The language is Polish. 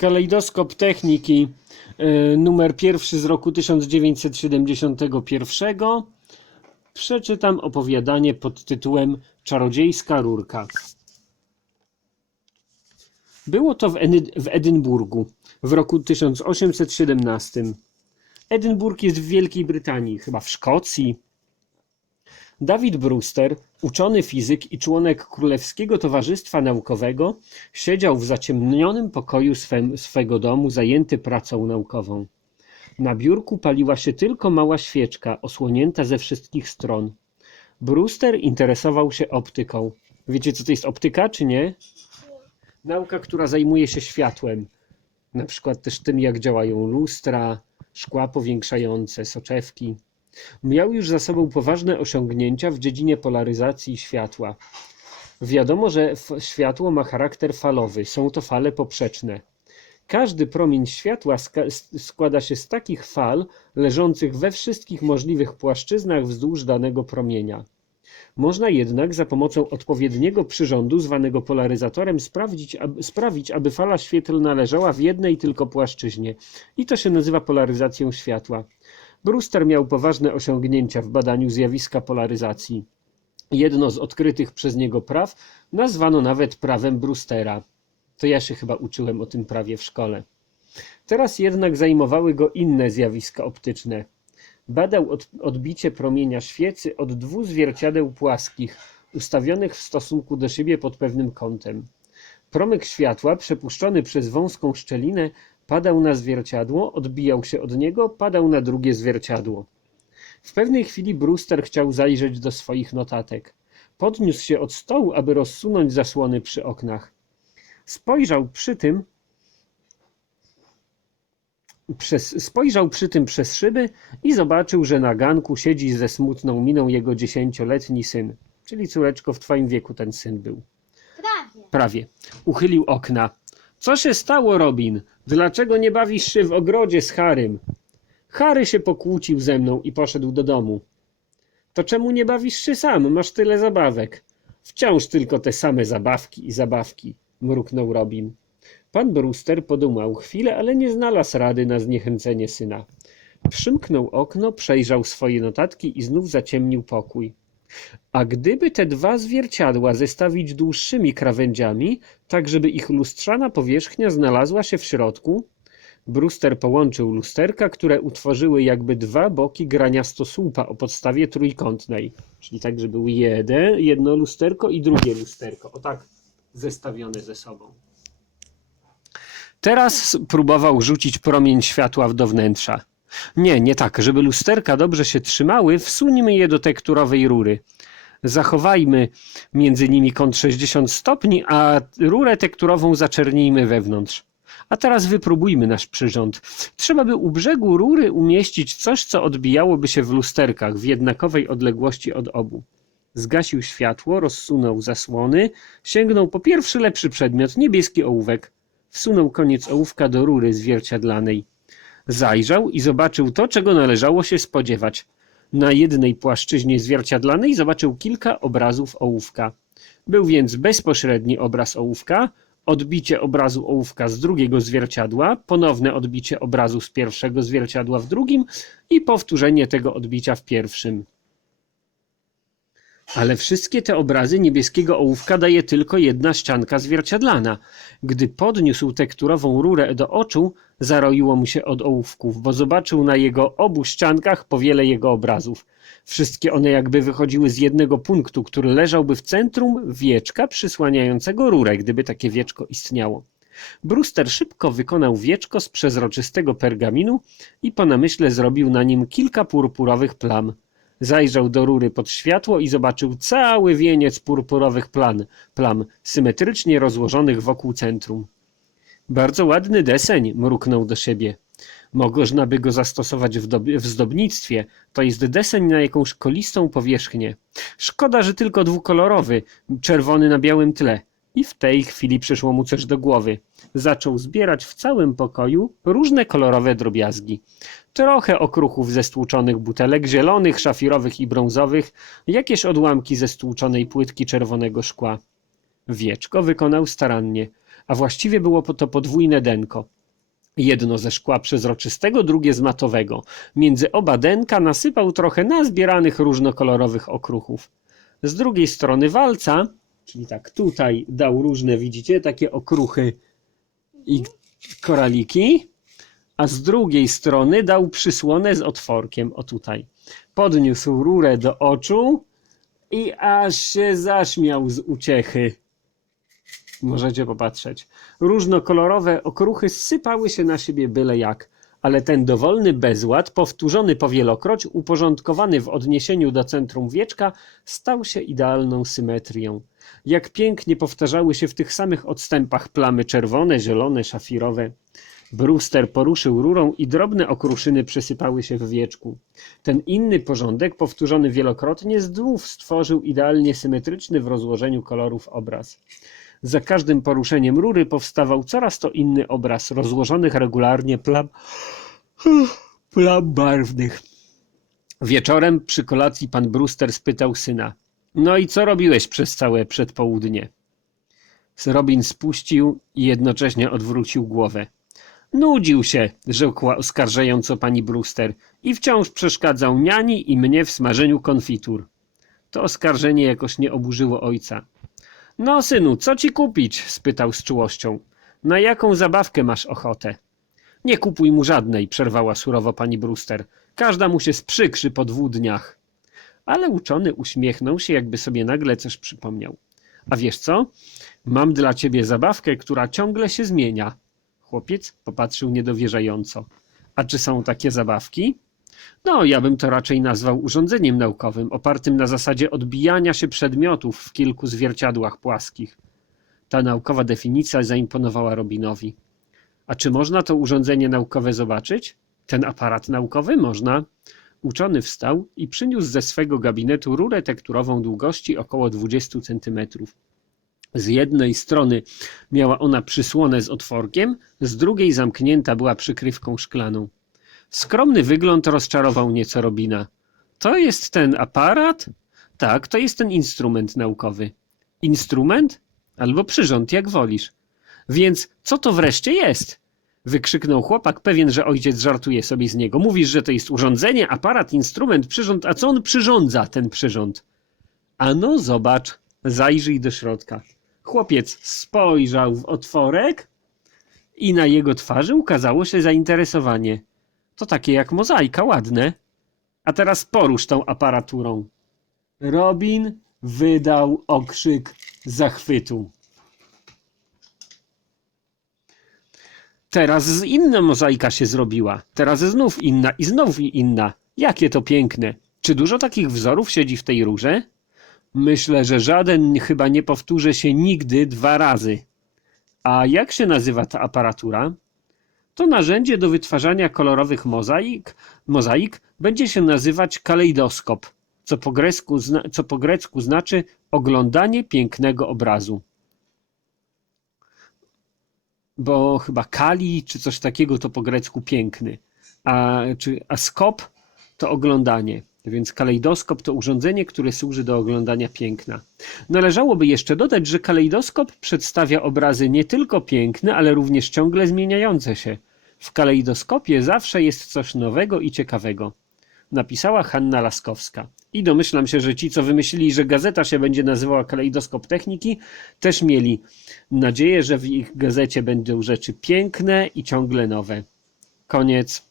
Kalejdoskop techniki y, numer pierwszy z roku 1971. Przeczytam opowiadanie pod tytułem Czarodziejska rurka. Było to w, Eny- w Edynburgu w roku 1817. Edynburg jest w Wielkiej Brytanii, chyba w Szkocji. Dawid Brewster, uczony fizyk i członek Królewskiego Towarzystwa Naukowego, siedział w zaciemnionym pokoju swem, swego domu, zajęty pracą naukową. Na biurku paliła się tylko mała świeczka, osłonięta ze wszystkich stron. Brewster interesował się optyką. Wiecie, co to jest optyka, czy nie? Nauka, która zajmuje się światłem. Na przykład też tym, jak działają lustra, szkła powiększające, soczewki. Miał już za sobą poważne osiągnięcia w dziedzinie polaryzacji światła. Wiadomo, że światło ma charakter falowy, są to fale poprzeczne. Każdy promień światła składa się z takich fal leżących we wszystkich możliwych płaszczyznach wzdłuż danego promienia. Można jednak za pomocą odpowiedniego przyrządu, zwanego polaryzatorem, sprawdzić, aby, sprawić, aby fala świetlna leżała w jednej tylko płaszczyźnie. I to się nazywa polaryzacją światła. Brewster miał poważne osiągnięcia w badaniu zjawiska polaryzacji. Jedno z odkrytych przez niego praw nazwano nawet prawem Brewstera. To ja się chyba uczyłem o tym prawie w szkole. Teraz jednak zajmowały go inne zjawiska optyczne. Badał od, odbicie promienia świecy od dwóch zwierciadeł płaskich, ustawionych w stosunku do siebie pod pewnym kątem. Promyk światła, przepuszczony przez wąską szczelinę, padał na zwierciadło, odbijał się od niego, padał na drugie zwierciadło. W pewnej chwili Brewster chciał zajrzeć do swoich notatek. Podniósł się od stołu, aby rozsunąć zasłony przy oknach. Spojrzał przy tym przez, spojrzał przy tym przez szyby i zobaczył, że na ganku siedzi ze smutną miną jego dziesięcioletni syn. Czyli córeczko, w twoim wieku ten syn był. Prawie. Prawie. Uchylił okna. Co się stało, Robin? Dlaczego nie bawisz się w ogrodzie z Harym? Harry się pokłócił ze mną i poszedł do domu. To czemu nie bawisz się sam? Masz tyle zabawek. Wciąż tylko te same zabawki i zabawki, mruknął Robin. Pan Brewster podumał chwilę, ale nie znalazł rady na zniechęcenie syna. Przymknął okno, przejrzał swoje notatki i znów zaciemnił pokój. A gdyby te dwa zwierciadła zestawić dłuższymi krawędziami, tak żeby ich lustrzana powierzchnia znalazła się w środku, Brewster połączył lusterka, które utworzyły jakby dwa boki graniastosłupa o podstawie trójkątnej. Czyli tak, że był jeden, jedno lusterko i drugie lusterko. O tak zestawione ze sobą. Teraz próbował rzucić promień światła do wnętrza. Nie, nie tak. Żeby lusterka dobrze się trzymały, wsuńmy je do tekturowej rury. Zachowajmy między nimi kąt 60 stopni, a rurę tekturową zaczernijmy wewnątrz. A teraz wypróbujmy nasz przyrząd. Trzeba by u brzegu rury umieścić coś, co odbijałoby się w lusterkach w jednakowej odległości od obu. Zgasił światło, rozsunął zasłony, sięgnął po pierwszy lepszy przedmiot, niebieski ołówek. Wsunął koniec ołówka do rury zwierciadlanej. Zajrzał i zobaczył to, czego należało się spodziewać. Na jednej płaszczyźnie zwierciadlanej zobaczył kilka obrazów ołówka. Był więc bezpośredni obraz ołówka, odbicie obrazu ołówka z drugiego zwierciadła, ponowne odbicie obrazu z pierwszego zwierciadła w drugim i powtórzenie tego odbicia w pierwszym. Ale wszystkie te obrazy niebieskiego ołówka daje tylko jedna ścianka zwierciadlana. Gdy podniósł tekturową rurę do oczu, zaroiło mu się od ołówków, bo zobaczył na jego obu ściankach po wiele jego obrazów. Wszystkie one jakby wychodziły z jednego punktu, który leżałby w centrum wieczka przysłaniającego rurę, gdyby takie wieczko istniało. Brewster szybko wykonał wieczko z przezroczystego pergaminu i po namyśle zrobił na nim kilka purpurowych plam. Zajrzał do rury pod światło i zobaczył cały wieniec purpurowych plan, plam, symetrycznie rozłożonych wokół centrum. Bardzo ładny deseń, mruknął do siebie. Można by go zastosować w, w zdobnictwie. To jest deseń na jakąś kolistą powierzchnię. Szkoda, że tylko dwukolorowy, czerwony na białym tle. I w tej chwili przyszło mu coś do głowy. Zaczął zbierać w całym pokoju różne kolorowe drobiazgi. Trochę okruchów ze stłuczonych butelek, zielonych, szafirowych i brązowych, jakieś odłamki ze stłuczonej płytki czerwonego szkła. Wieczko wykonał starannie, a właściwie było to podwójne denko. Jedno ze szkła przezroczystego, drugie z matowego. Między oba denka nasypał trochę nazbieranych różnokolorowych okruchów. Z drugiej strony walca, czyli tak tutaj dał różne, widzicie, takie okruchy i koraliki, a z drugiej strony dał przysłonę z otworkiem, o tutaj. Podniósł rurę do oczu i aż się zaśmiał z uciechy. Możecie popatrzeć. Różnokolorowe okruchy sypały się na siebie byle jak, ale ten dowolny bezład, powtórzony powielokroć, uporządkowany w odniesieniu do centrum wieczka, stał się idealną symetrią. Jak pięknie powtarzały się w tych samych odstępach plamy czerwone, zielone, szafirowe. Brewster poruszył rurą i drobne okruszyny przesypały się w wieczku. Ten inny porządek, powtórzony wielokrotnie, znów stworzył idealnie symetryczny w rozłożeniu kolorów obraz. Za każdym poruszeniem rury powstawał coraz to inny obraz rozłożonych regularnie plam, plam barwnych. Wieczorem przy kolacji pan Brewster spytał syna: No i co robiłeś przez całe przedpołudnie? Robin spuścił i jednocześnie odwrócił głowę. Nudził się, rzekła oskarżająco pani Brewster, i wciąż przeszkadzał niani i mnie w smażeniu konfitur. To oskarżenie jakoś nie oburzyło ojca. No, synu, co ci kupić? spytał z czułością. Na jaką zabawkę masz ochotę? Nie kupuj mu żadnej, przerwała surowo pani Brewster. Każda mu się sprzykrzy po dwóch dniach. Ale uczony uśmiechnął się, jakby sobie nagle coś przypomniał. A wiesz co? Mam dla ciebie zabawkę, która ciągle się zmienia. Chłopiec popatrzył niedowierzająco. A czy są takie zabawki? No, ja bym to raczej nazwał urządzeniem naukowym, opartym na zasadzie odbijania się przedmiotów w kilku zwierciadłach płaskich. Ta naukowa definicja zaimponowała Robinowi. A czy można to urządzenie naukowe zobaczyć? Ten aparat naukowy można. Uczony wstał i przyniósł ze swego gabinetu rurę tekturową długości około 20 centymetrów. Z jednej strony miała ona przysłonę z otworkiem, z drugiej zamknięta była przykrywką szklaną. Skromny wygląd rozczarował nieco Robina. To jest ten aparat? Tak, to jest ten instrument naukowy. Instrument? Albo przyrząd, jak wolisz. Więc co to wreszcie jest? Wykrzyknął chłopak, pewien, że ojciec żartuje sobie z niego. Mówisz, że to jest urządzenie, aparat, instrument, przyrząd, a co on przyrządza, ten przyrząd? Ano, zobacz, zajrzyj do środka. Chłopiec spojrzał w otworek i na jego twarzy ukazało się zainteresowanie. To takie jak mozaika, ładne. A teraz porusz tą aparaturą. Robin wydał okrzyk zachwytu. Teraz inna mozaika się zrobiła. Teraz znów inna i znów inna. Jakie to piękne. Czy dużo takich wzorów siedzi w tej rurze? Myślę, że żaden chyba nie powtórzy się nigdy dwa razy. A jak się nazywa ta aparatura? To narzędzie do wytwarzania kolorowych mozaik, mozaik będzie się nazywać kalejdoskop, co po, grecku, co po grecku znaczy oglądanie pięknego obrazu. Bo chyba kali czy coś takiego to po grecku piękny, a, czy, a skop to oglądanie. Więc kalejdoskop to urządzenie, które służy do oglądania piękna. Należałoby jeszcze dodać, że kalejdoskop przedstawia obrazy nie tylko piękne, ale również ciągle zmieniające się. W kalejdoskopie zawsze jest coś nowego i ciekawego. Napisała Hanna Laskowska. I domyślam się, że ci, co wymyślili, że gazeta się będzie nazywała Kalejdoskop Techniki, też mieli nadzieję, że w ich gazecie będą rzeczy piękne i ciągle nowe. Koniec.